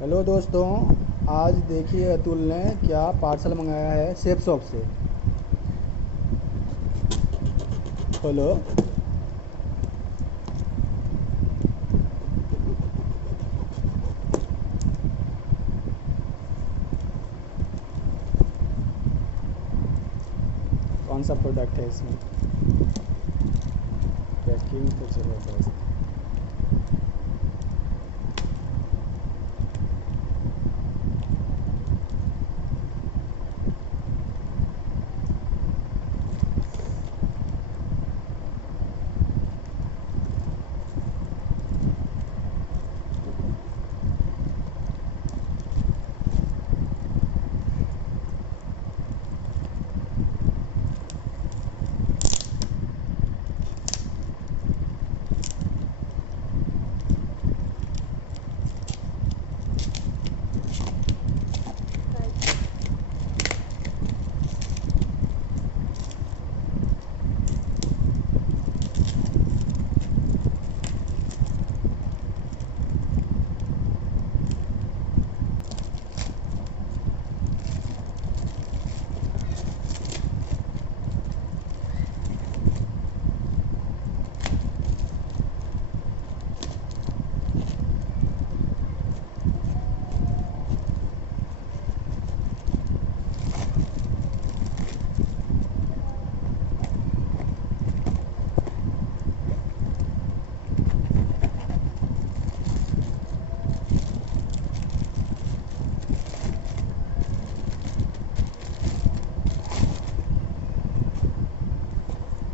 Hello दोस्तों। आज देखिए अतुल ने क्या पार्सल मंगाया है शेफ शॉप से। खोलो। कौन सा प्रोडक्ट है इसमें? पैकिंग तो ज़बरदस्त।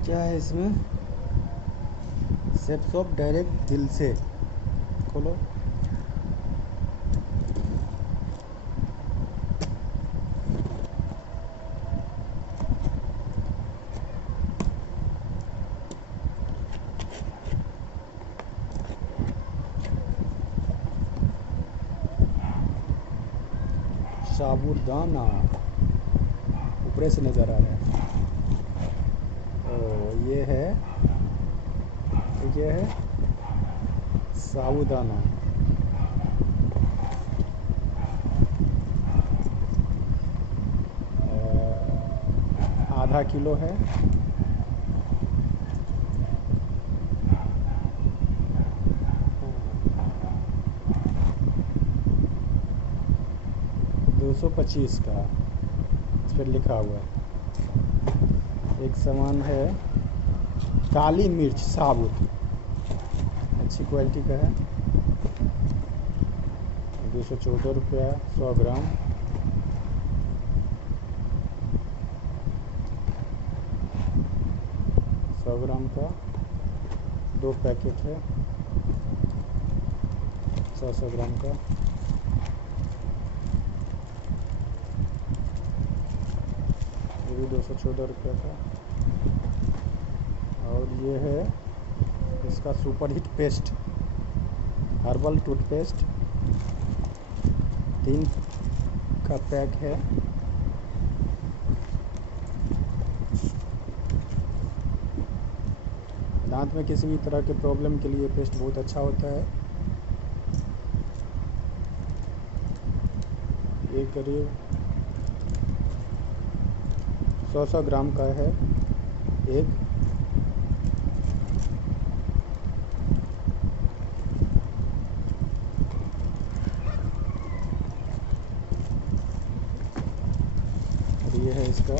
क्या है इसमें? शेफ शॉप डायरेक्ट दिल से। खोलो। साबूदाना ऊपर से नज़र आ रहा है। ओ ये है साबूदाना। आधा किलो है। 225 का इस पर लिखा हुआ है। एक सामान है काली मिर्च साबुत, अच्छी क्वालिटी का है। 214 रुपया 100 ग्राम। सौ ग्राम का 2 पैकेट है। 100 ग्राम का। ये भी 214 रुपये का। और ये है इसका super hit paste, herbal toothpaste 3 का पैक है। दांत में किसी भी तरह के प्रॉब्लम के लिए पेस्ट बहुत अच्छा होता है। ये करीब 100 ग्राम का है एक। और ये है इसका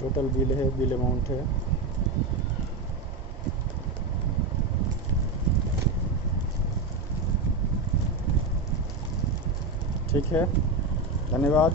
टोटल बिल है, बिल अमाउंट है। ठीक है, धन्यवाद।